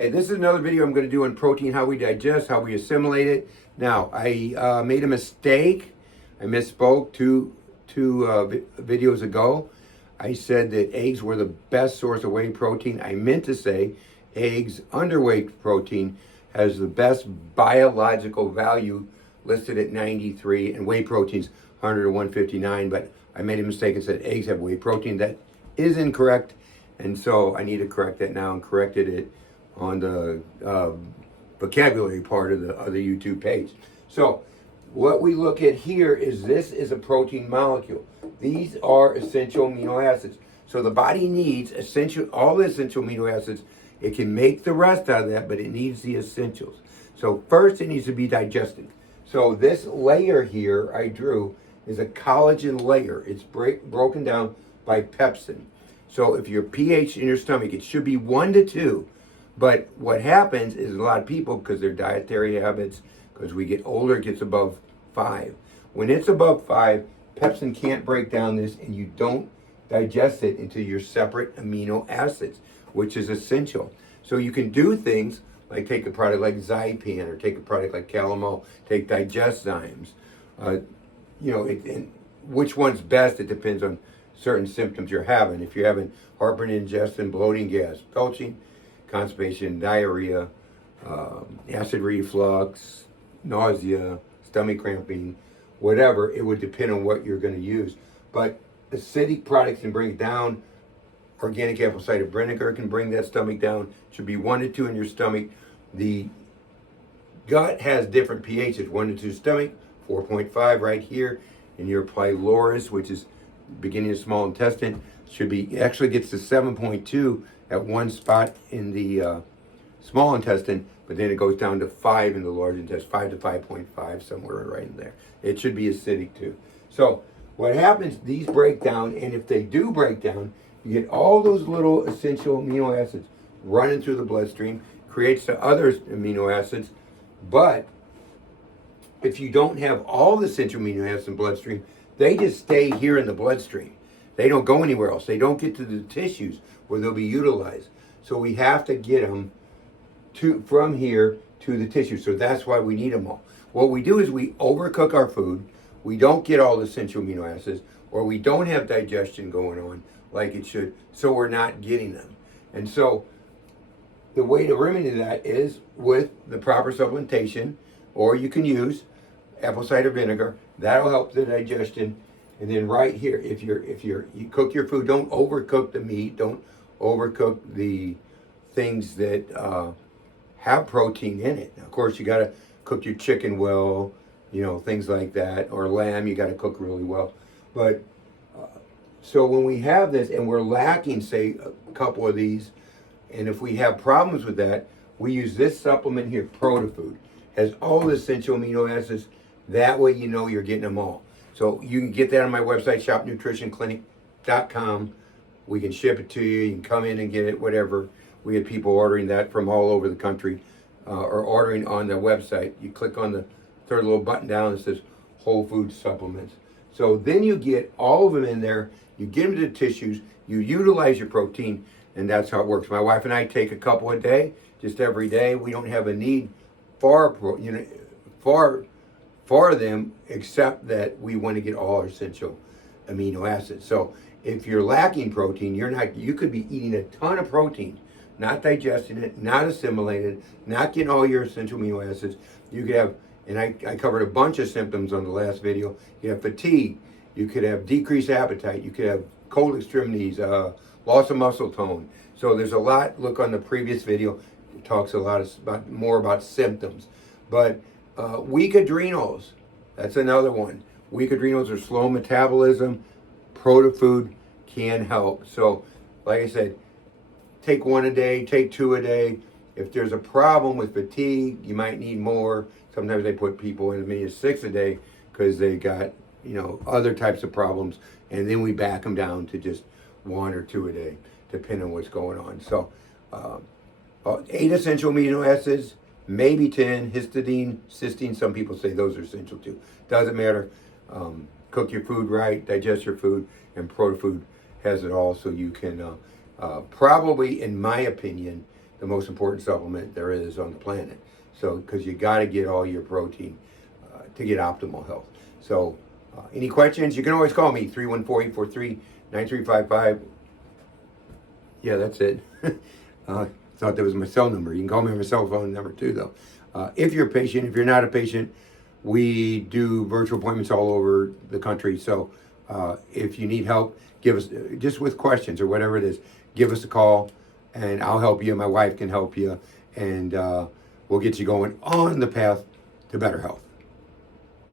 Hey, this is another video I'm going to do on protein, how we digest, how we assimilate it. Now, I made a mistake. I misspoke two videos ago. I said that eggs were the best source of whey protein. I meant to say eggs, underweight protein, has the best biological value listed at 93, and whey protein's 100 to 159, but I made a mistake and said eggs have whey protein. That is incorrect, and so I need to correct that now, and corrected it on the vocabulary part of the YouTube page. So what we look at here is this is a protein molecule. These are essential amino acids. So the body needs all the essential amino acids. It can make the rest out of that, but it needs the essentials. So first it needs to be digested. So this layer here I drew is a collagen layer. It's broken down by pepsin. So if your pH in your stomach, it should be 1 to 2. But what happens is a lot of people, because their dietary habits, because we get older, it gets above 5. When it's above 5, pepsin can't break down this, and you don't digest it into your separate amino acids, which is essential. So you can do things like take a product like Zypan, or take a product like Calamo, take Digestzymes. And which one's best, it depends on certain symptoms you're having. If you're having heartburn, indigestion, bloating, gas, belching, constipation, diarrhea, acid reflux, nausea, stomach cramping, whatever, it would depend on what you're going to use. But acidic products can bring it down. Organic apple cider vinegar can bring that stomach down. It should be 1 to 2 in your stomach. The gut has different pHs, 1 to 2 stomach, 4.5 right here. In your pylorus, which is beginning of small intestine, actually gets to 7.2 at one spot in the small intestine, but then it goes down to 5 in the large intestine, 5 to 5.5, somewhere right in there. It should be acidic too. So what happens, these break down, and if they do break down, you get all those little essential amino acids running through the bloodstream, creates the other amino acids, but if you don't have all the essential amino acids in the bloodstream, they just stay here in the bloodstream. They don't go anywhere else. They don't get to the tissues where they'll be utilized. So we have to get them from here to the tissue. So that's why we need them all. What we do is we overcook our food. We don't get all the essential amino acids, or we don't have digestion going on like it should. So we're not getting them. And so the way to remedy that is with the proper supplementation, or you can use apple cider vinegar. That'll help the digestion. And then right here, if you cook your food, don't overcook the meat, don't overcook the things that have protein in it. Now, of course, you got to cook your chicken well, things like that, or lamb, you got to cook really well. But so when we have this and we're lacking, say, a couple of these, and if we have problems with that, we use this supplement here, ProtoFood. Has all the essential amino acids. That way you know you're getting them all. So you can get that on my website, shopnutritionclinic.com. We can ship it to you. You can come in and get it, whatever. We have people ordering that from all over the country, or ordering on the website. You click on the third little button down that says Whole Food Supplements. So then you get all of them in there. You get them to the tissues. You utilize your protein, and that's how it works. My wife and I take a couple a day, just every day. We don't have a need for them, except that we want to get all our essential amino acids. So if you're lacking protein, you could be eating a ton of protein, not digesting it, not assimilated, not getting all your essential amino acids. You could have, and I covered a bunch of symptoms on the last video. You have fatigue, you could have decreased appetite, you could have cold extremities, loss of muscle tone. So there's a lot. Look on the previous video. It talks a lot more about symptoms. But weak adrenals, that's another one. Weak adrenals are slow metabolism. ProtoFood can help. So, like I said, take 1 a day, take 2 a day. If there's a problem with fatigue, you might need more. Sometimes they put people in as many as 6 a day because they got, other types of problems. And then we back them down to just 1 or 2 a day, depending on what's going on. So, 8 essential amino acids, maybe 10, histidine, cysteine, some people say those are essential too. Doesn't matter. Cook your food right, digest your food, and ProtoFood has it all, so you can probably, in my opinion, the most important supplement there is on the planet. So, because you got to get all your protein to get optimal health. So, any questions? You can always call me, 314-843-9355. Yeah, that's it. Thought that was my cell number. You can call me on my cell phone number too, though. If you're a patient, if you're not a patient, we do virtual appointments all over the country. So if you need help, give us, just with questions or whatever it is, give us a call and I'll help you. My wife can help you and we'll get you going on the path to better health.